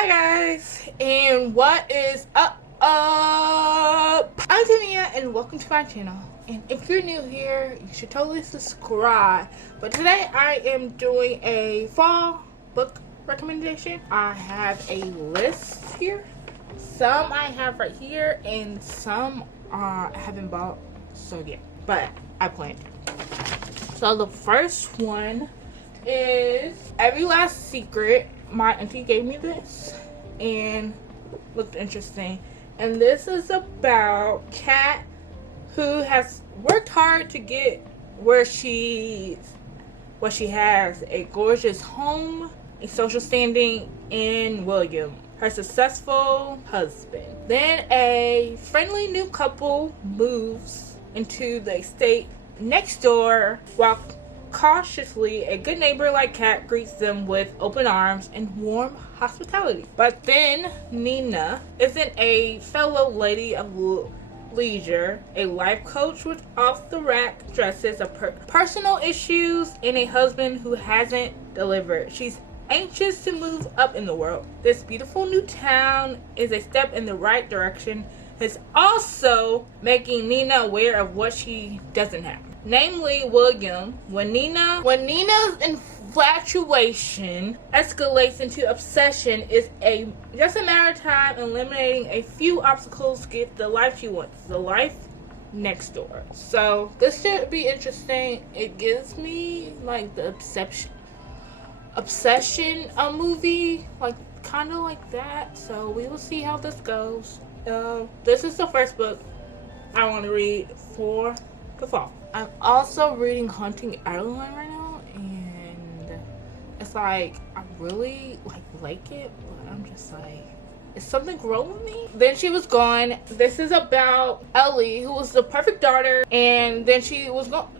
Hi guys, and what is up? I'm Tamia, and welcome to my channel. And if you're new here, you should totally subscribe. But today I am doing a fall book recommendation. I have a list here. Some I have right here, and some I haven't bought yet, but I plan to. So the first one is Every Last Secret. My auntie gave me this and looked interesting, and this is about Kat, who has worked hard to get where she has a gorgeous home, a social standing, in William, her successful husband. Then a friendly new couple moves into the estate next door, while cautiously, a good neighbor like Kat greets them with open arms and warm hospitality. But then Nina isn't a fellow lady of leisure, a life coach with off-the-rack dresses of personal issues, and a husband who hasn't delivered. She's anxious to move up in the world. This beautiful new town is a step in the right direction. It's also making Nina aware of what she doesn't have. Namely, William. When Nina's infatuation escalates into obsession, it's just a matter of time eliminating a few obstacles to get the life she wants, the life next door. So this should be interesting. It gives me like the obsession movie, like kind of like that. So we will see how this goes. This is the first book I want to read for the fall. I'm also reading Haunting Ireland right now, and it's like I really like it, but I'm just like, is something wrong with me? Then She Was Gone. This is about Ellie, who was the perfect daughter, and then she was gone.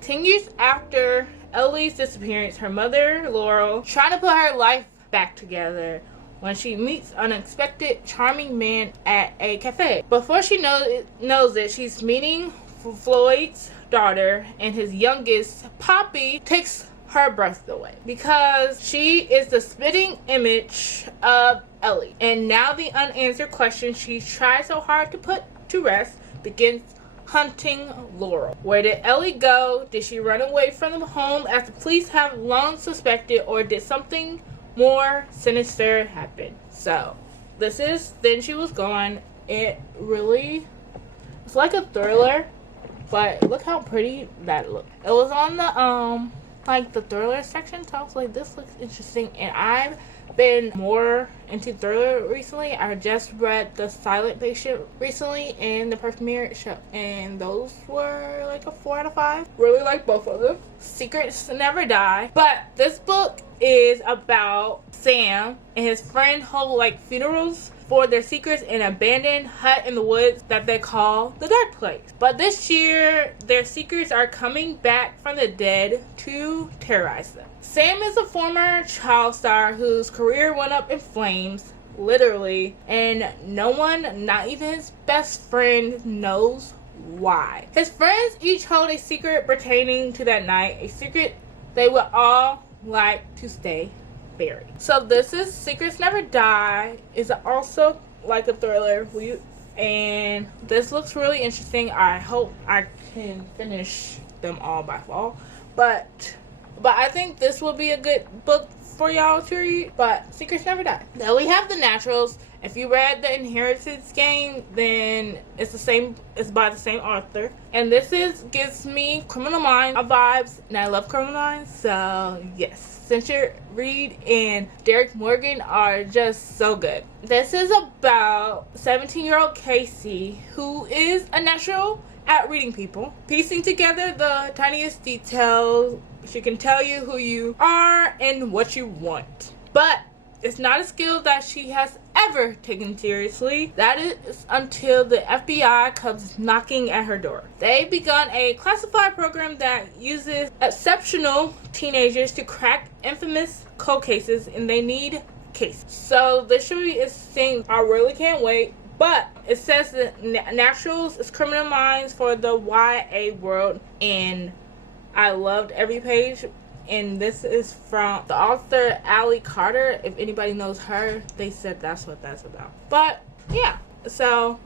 10 years after Ellie's disappearance, her mother Laurel trying to put her life back together when she meets an unexpected charming man at a cafe. Before she knows it, she's meeting Floyd's daughter, and his youngest, Poppy, takes her breath away because she is the spitting image of Ellie. And now the unanswered question she tried so hard to put to rest begins hunting Laurel. Where did Ellie go? Did she run away from the home as the police have long suspected, or did something more sinister happen? So this is Then She Was Gone. It's like a thriller, but look how pretty that looked. It was on the the thriller section, so I was like, this looks interesting. And I've been more into thriller recently. I just read The Silent Patient recently and The Perfume Show, and those were like a 4 out of 5. Really like both of them. Secrets Never Die. But this book is about Sam and his friend hold funerals for their secrets in an abandoned hut in the woods that they call the Dark Place. But this year, their secrets are coming back from the dead to terrorize them. Sam is a former child star whose career went up in flames, literally, and no one, not even his best friend, knows why. His friends each hold a secret pertaining to that night, a secret they would all like to stay buried. So this is Secrets Never Die. Is also like a thriller, and this looks really interesting. I hope I can finish them all by fall, but I think this will be a good book for y'all to read. But Secrets Never Die. Then we have The Naturals. If you read The Inheritance Game, then it's by the same author. And this gives me Criminal Minds vibes, and I love Criminal Minds, so yes. Spencer Reed and Derek Morgan are just so good. This is about 17-year-old Casey, who is a natural at reading people, piecing together the tiniest details. She can tell you who you are and what you want. But it's not a skill that she has ever taken seriously. That is until the FBI comes knocking at her door. They've begun a classified program that uses exceptional teenagers to crack infamous cold cases, and they need cases. So this should be interesting. I really can't wait. But it says that Naturals is Criminal Minds for the YA world, and I loved every page and this is from the author Allie Carter. If anybody knows her, they said that's what that's about. But yeah, so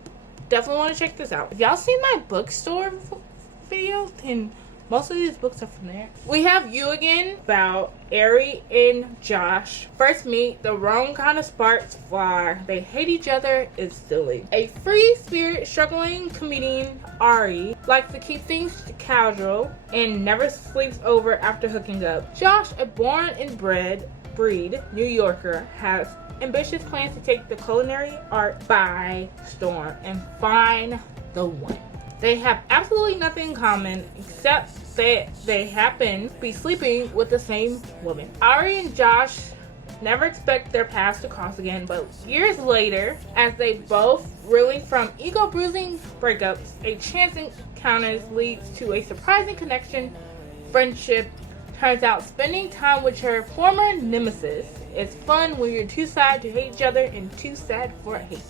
definitely want to check this out. If y'all seen my bookstore video, then most of these books are from there. We have You Again, about Ari and Josh first meet. The wrong kind of sparks fly. They hate each other. It's silly. A free spirit struggling comedian, Ari, likes to keep things casual and never sleeps over after hooking up. Josh, a born and breed New Yorker, has ambitious plans to take the culinary art by storm and find the one. They have absolutely nothing in common except that they happen to be sleeping with the same woman. Ari and Josh never expect their paths to cross again, but years later, as they both reeling from ego-bruising breakups, a chance encounter leads to a surprising connection. Friendship turns out spending time with her former nemesis is fun when you're too sad to hate each other and too sad for hate.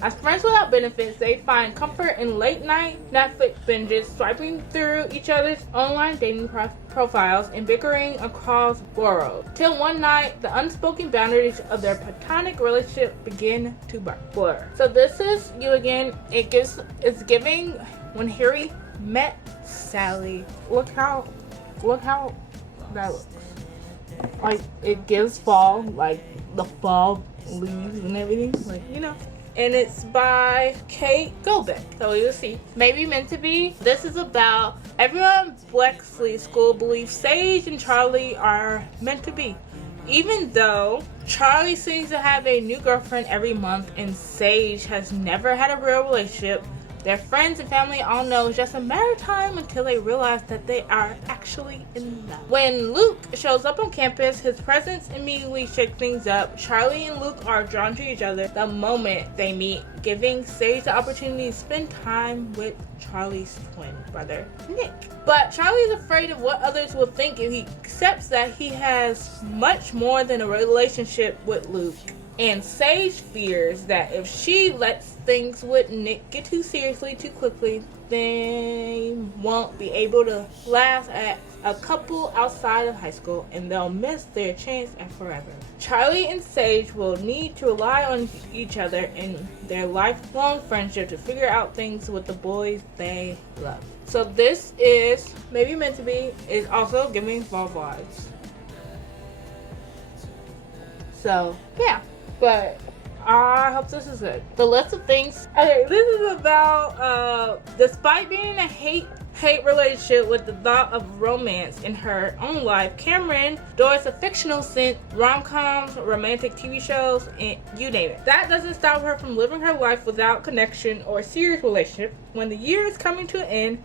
As friends without benefits, they find comfort in late-night Netflix binges, swiping through each other's online dating profiles, and bickering across worlds. Till one night, the unspoken boundaries of their platonic relationship begin to blur. So this is You Again. It's giving when Harry met Sally. Look how that looks. Like, it gives fall, like the fall leaves and everything, like, you know. And it's by Kate Gobeck. So we will see. Maybe Meant to Be. This is about everyone at Blexley School believes Sage and Charlie are meant to be. Even though Charlie seems to have a new girlfriend every month and Sage has never had a real relationship, their friends and family all know it's just a matter of time until they realize that they are actually in love. When Luke shows up on campus, his presence immediately shakes things up. Charlie and Luke are drawn to each other the moment they meet, giving Sage the opportunity to spend time with Charlie's twin brother, Nick. But Charlie is afraid of what others will think if he accepts that he has much more than a relationship with Luke. And Sage fears that if she lets things with Nick get too seriously too quickly, they won't be able to last at a couple outside of high school and they'll miss their chance at forever. Charlie and Sage will need to rely on each other in their lifelong friendship to figure out things with the boys they love. So this is Maybe Meant to Be. It's also giving fall vibes. So yeah. But I hope this is good. The list of things. Okay, this is about despite being in a hate relationship with the thought of romance in her own life, Cameron adores a fictional scent, rom-coms, romantic TV shows, and you name it. That doesn't stop her from living her life without connection or serious relationship. When the year is coming to an end,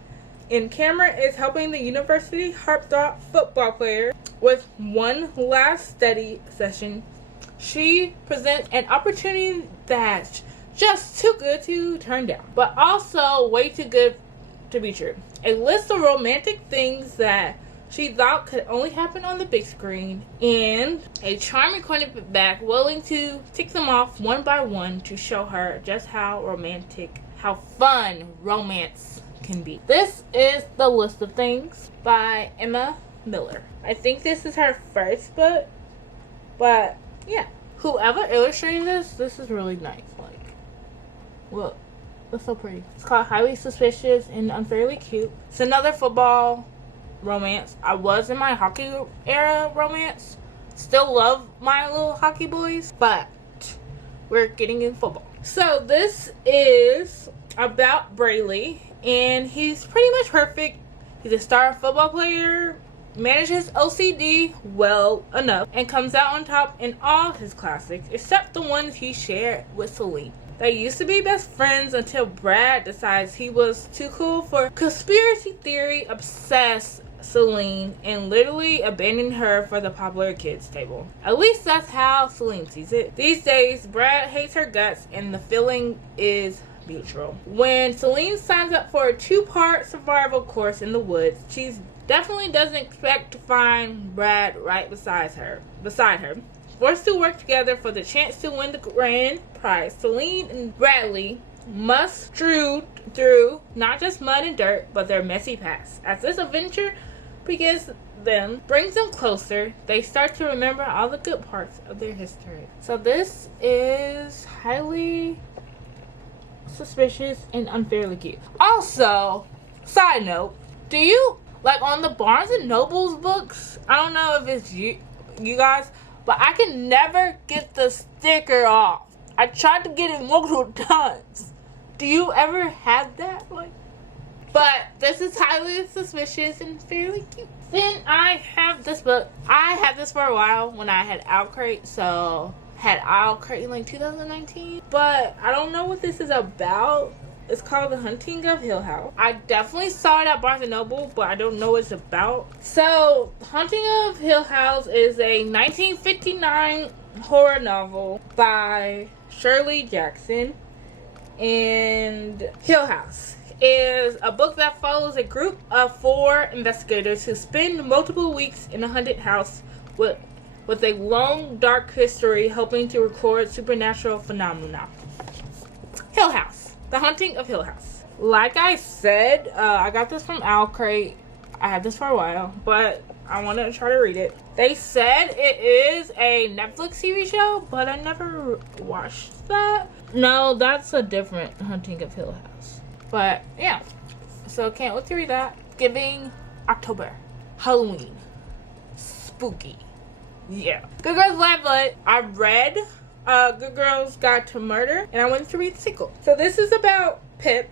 and Cameron is helping the university heartthrob football player with one last study session, she presents an opportunity that's just too good to turn down, but also way too good to be true. A list of romantic things that she thought could only happen on the big screen, and a charming quarterback willing to tick them off one by one to show her just how fun romance can be. This is The List of Things by Emma Miller. I think this is her first book, but yeah, whoever illustrated this is really nice. Like, look, it's so pretty. It's called Highly Suspicious and Unfairly Cute. It's another football romance. I was in my hockey era romance. Still love my little hockey boys, but we're getting in football. So this is about Brayley, and he's pretty much perfect. He's a star football player, manages OCD well enough, and comes out on top in all his classics, except the ones he shared with Celine. They used to be best friends until Brad decides he was too cool for conspiracy theory obsessed Celine and literally abandoned her for the popular kids table. At least that's how Celine sees it. These days, Brad hates her guts and the feeling is mutual. When Celine signs up for a 2-part survival course in the woods, she definitely doesn't expect to find Brad right beside her. Forced to work together for the chance to win the grand prize, Celine and Bradley must strew through not just mud and dirt, but their messy past. As this adventure begins them, brings them closer. They start to remember all the good parts of their history. So this is highly suspicious and unfairly cute. Also, side note, do you like on the Barnes and Noble's books? I don't know if it's you guys, but I can never get the sticker off. I tried to get it multiple times. Do you ever have that? But this is highly suspicious and fairly cute. Then I have this book. I had this for a while when I had Owlcrate. So had Owlcrate in like 2019. But I don't know what this is about. It's called The Haunting of Hill House. I definitely saw it at Barnes & Noble, but I don't know what it's about. So Haunting of Hill House is a 1959 horror novel by Shirley Jackson. And Hill House is a book that follows a group of 4 investigators who spend multiple weeks in a haunted house with a long, dark history, hoping to record supernatural phenomena. Hill House. The Haunting of Hill House. Like I said, I got this from Owlcrate. I had this for a while, but I want to try to read it. They said it is a Netflix TV show, but I never watched that. No, that's a different Haunting of Hill House. But yeah, so can't wait to read that. Giving October, Halloween, spooky. Yeah. Good Girls Bad Blood. I read Good Girls Guide to Murder, and I went to read the sequel. So this is about Pip,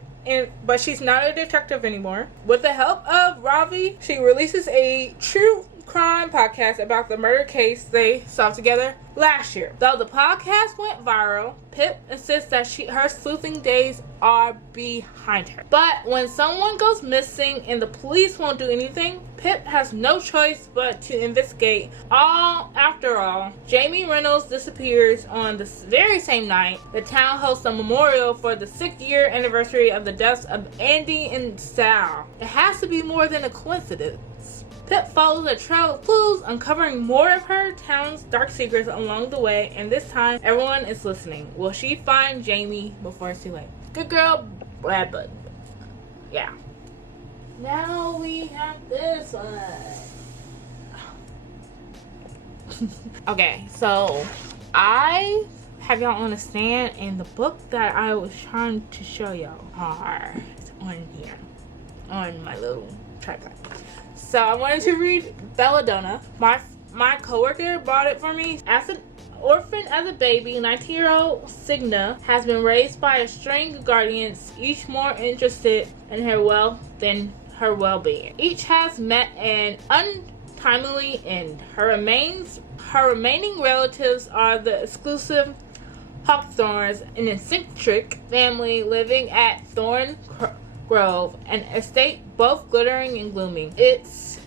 but she's not a detective anymore. With the help of Ravi, she releases a true crime podcast about the murder case they solved together last year. Though the podcast went viral, Pip insists that her sleuthing days are behind her. But when someone goes missing and the police won't do anything, Pip has no choice but to investigate. After all, Jamie Reynolds disappears on the very same night. The town hosts a memorial for the 6th year anniversary of the deaths of Andy and Sal. It has to be more than a coincidence. Pip follows a trail of clues, uncovering more of her town's dark secrets along the way, and this time, everyone is listening. Will she find Jamie before it's too late? Good Girl, Bad Blood. Yeah. Now we have this one. Okay, so I have y'all understand, and the book that I was trying to show y'all are on here, on my little tripod. So I wanted to read Belladonna. My coworker bought it for me. As an orphan as a baby, 19-year-old Signa has been raised by a string of guardians, each more interested in her wealth than her well-being. Each has met an untimely end. Her remaining relatives are the exclusive Hawthorns, an eccentric family living at Thorn Grove, an estate both glittering and gloomy. Its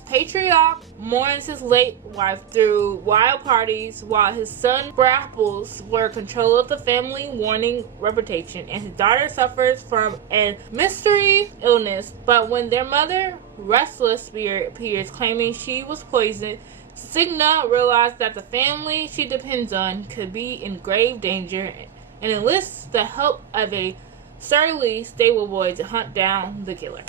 patriarch mourns his late wife through wild parties, while his son grapples for control of the family warning reputation, and his daughter suffers from a mystery illness. But when their mother, restless spirit, appears claiming she was poisoned, Signa realizes that the family she depends on could be in grave danger and enlists the help of a surly stable boy to hunt down the killer.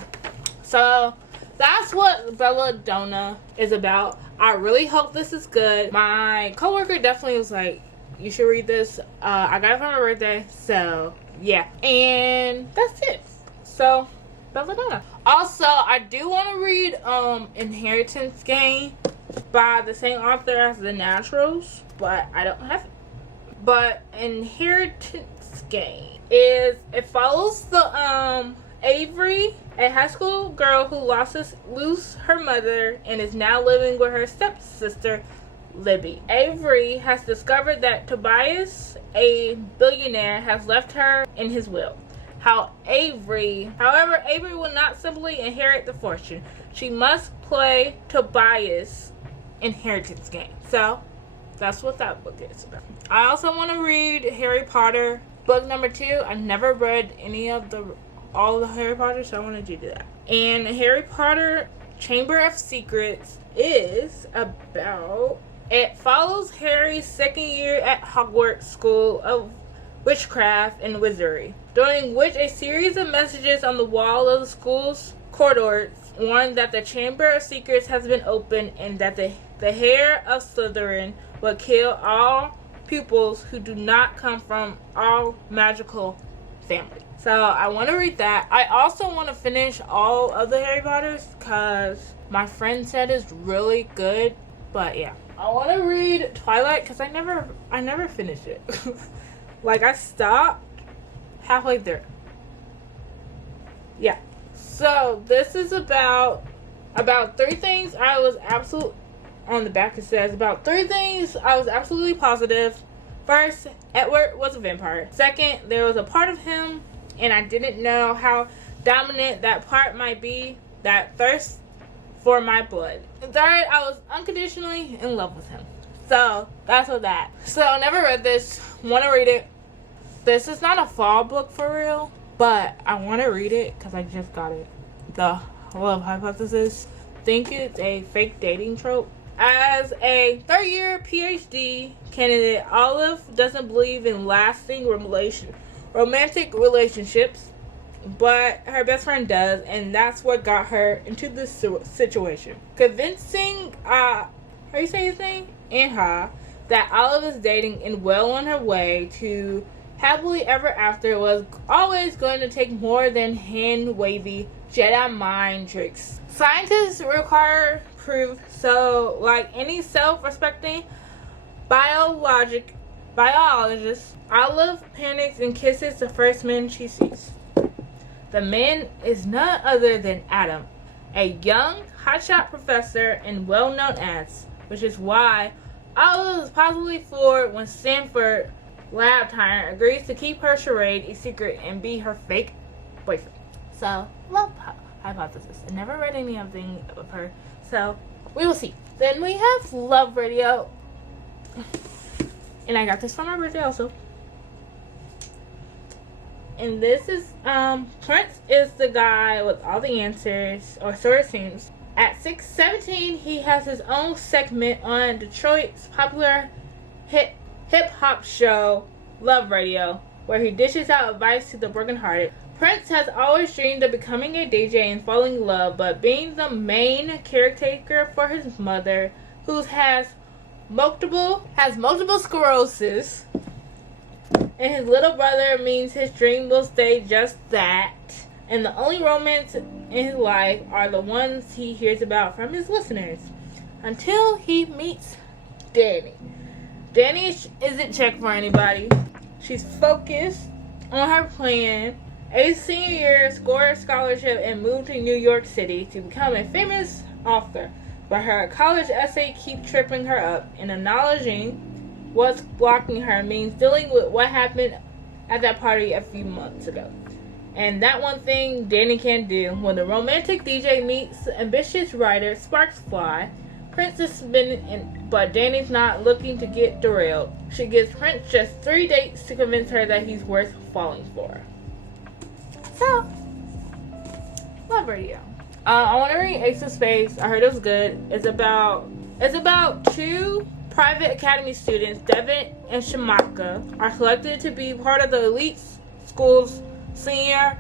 So that's what Belladonna is about. I really hope this is good. My coworker definitely was like, you should read this. I got it for my birthday, so yeah. And that's it. So Belladonna. Also, I do want to read Inheritance Game by the same author as The Naturals, but I don't have it. But Inheritance Game it follows the Avery, a high school girl who loses her mother and is now living with her stepsister Libby. Avery has discovered that Tobias, a billionaire, has left her in his will. However, Avery will not simply inherit the fortune. She must play Tobias' inheritance game. So that's what that book is about. I also want to read Harry Potter book number 2. I've never read all of the Harry Potter, so I wanted to do that. And Harry Potter Chamber of Secrets is about, it follows Harry's second year at Hogwarts School of Witchcraft and Wizardry, during which a series of messages on the wall of the school's corridors warned that the Chamber of Secrets has been opened and that the heir of Slytherin will kill all pupils who do not come from all magical families. So I want to read that. I also want to finish all of the Harry Potters because my friend said it's really good. But yeah, I want to read Twilight because I never finished it. Like, I stopped halfway through. Yeah. So this is about 3 things I was on the back it says about 3 things I was absolutely positive. First, Edward was a vampire. Second, there was a part of him and I didn't know how dominant that part might be, that thirst for my blood. And third, I was unconditionally in love with him. So that's what that. So I never read this. Want to read it. This is not a fall book for real, but I want to read it because I just got it. The Love Hypothesis. Think it's a fake dating trope. As a third-year PhD candidate, Olive doesn't believe in lasting romantic relationships, but her best friend does, and that's what got her into this situation. Convincing, how you say his name? Anha, that Olive is dating and well on her way to happily ever after was always going to take more than hand-wavy Jedi mind tricks. Scientists require proof, so like any self-respecting biologist, Olive panics and kisses the first man she sees. The man is none other than Adam, a young, hotshot professor in well-known ads, which is why Olive is positively floored when Stanford lab tyrant agrees to keep her charade a secret and be her fake boyfriend. So, Love Hypothesis. I never read anything of her, so we will see. Then we have Love Radio, and I got this for my birthday also. And this is, Prince is the guy with all the answers, or so it seems. At 6:17, he has his own segment on Detroit's popular hip-hop show, Love Radio, where he dishes out advice to the brokenhearted. Prince has always dreamed of becoming a DJ and falling in love, but being the main caretaker for his mother, who has multiple sclerosis, and his little brother means his dream will stay just that. And the only romance in his life are the ones he hears about from his listeners. Until he meets Danny. Danny isn't checked for anybody. She's focused on her plan. A senior year, scored a scholarship and moved to New York City to become a famous author. But her college essay keeps tripping her up, and acknowledging what's blocking her means dealing with what happened at that party a few months ago. And that one thing Danny can't do. When the romantic DJ meets the ambitious writer, sparks fly. Prince is spinning, but Danny's not looking to get derailed. She gives Prince just 3 dates to convince her that he's worth falling for. So, Love Radio. I want to read Ace of Spades. I heard it was good. It's about 2 private academy students, Devin and Shamaka, are selected to be part of the elite school's senior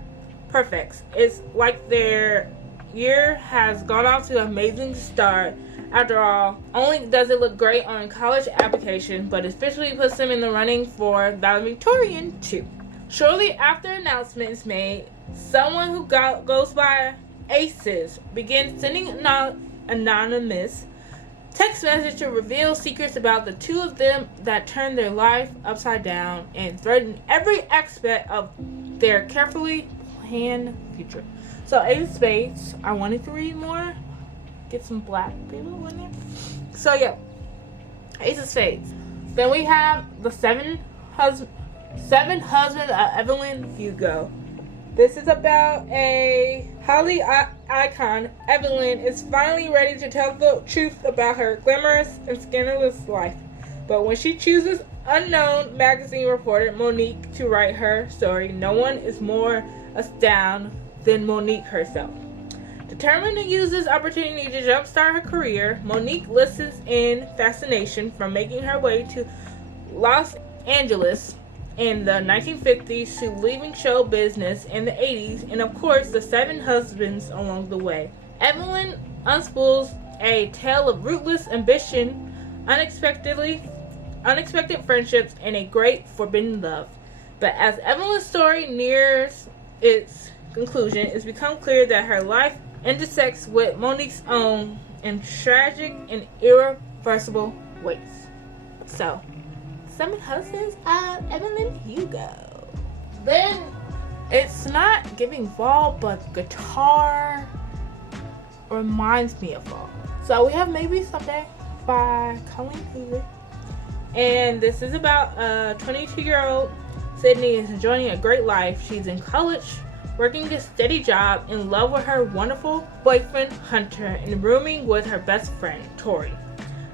perfects. It's like their year has gone off to an amazing start. After all, only does it look great on a college application, but officially puts them in the running for valedictorian too. Shortly after announcement is made, someone who goes by Aces begins sending anonymous text message to reveal secrets about the 2 of them that turn their life upside down and threaten every aspect of their carefully planned future. So Ace of Spades, I wanted to read more. Get some black people in there. So yeah, Ace of Spades. Then we have the seven husbands of Evelyn Hugo. This is about a Holly icon. Evelyn is finally ready to tell the truth about her glamorous and scandalous life. But when she chooses unknown magazine reporter Monique to write her story, no one is more astounded than Monique herself. Determined to use this opportunity to jumpstart her career, Monique listens in fascination from making her way to Los Angeles in the 1950s to leaving show business in the 80s, and of course the 7 husbands along the way. Evelyn unspools a tale of rootless ambition, unexpected friendships, and a great forbidden love. But as Evelyn's story nears its conclusion, it's become clear that her life intersects with Monique's own in tragic and irreversible ways. So, Summon Hostess of Evelyn Hugo. Then, it's not giving fall, but guitar reminds me of fall. So, we have Maybe Someday by Colleen Hoover. And this is about a 22-year-old Sydney is enjoying a great life. She's in college, working a steady job, in love with her wonderful boyfriend Hunter, and rooming with her best friend Tori.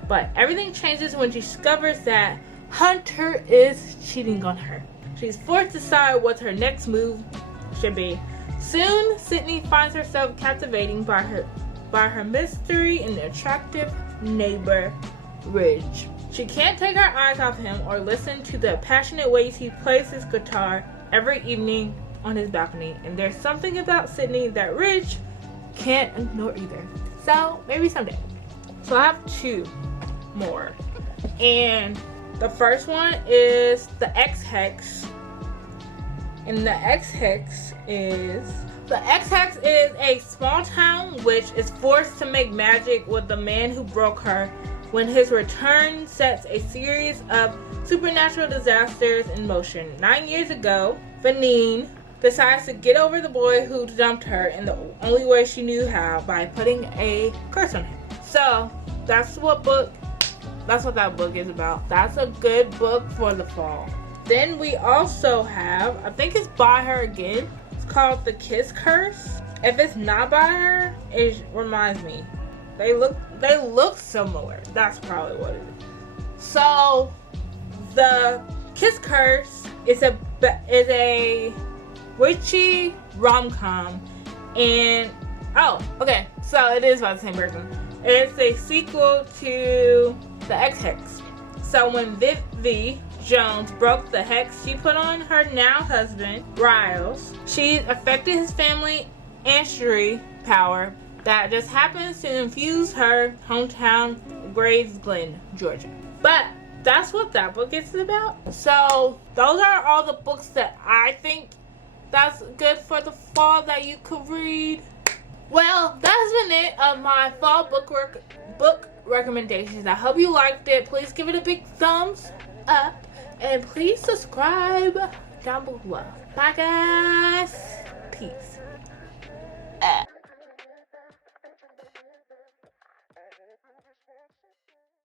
But everything changes when she discovers that Hunter is cheating on her. She's forced to decide what her next move should be. Soon, Sydney finds herself captivated by her mystery and attractive neighbor, Ridge. She can't take her eyes off him or listen to the passionate ways he plays his guitar every evening on his balcony. And there's something about Sydney that Ridge can't ignore either. So, maybe someday. So I have two more. And the first one is the X-Hex. And the X-Hex is a small town which is forced to make magic with the man who broke her, when his return sets a series of supernatural disasters in motion. 9 years ago, Vanine decides to get over the boy who dumped her in the only way she knew how, by putting a curse on him. So, that's what that book is about. That's a good book for the fall. Then we also have, I think it's by her again. It's called The Kiss Curse. If it's not by her, it reminds me. They look similar. That's probably what it is. So, The Kiss Curse is a witchy rom-com, and okay, so it is by the same person. It's a sequel to the X-Hex. So when Vivi Jones broke the hex she put on her now husband, Riles, she affected his family ancestry power that just happens to infuse her hometown, Graves Glen, Georgia. But that's what that book is about. So those are all the books that I think that's good for the fall that you could read. Well, that's been it of my fall book recommendations. I hope you liked it. Please give it a big thumbs up, and please subscribe down below. Bye guys. Peace.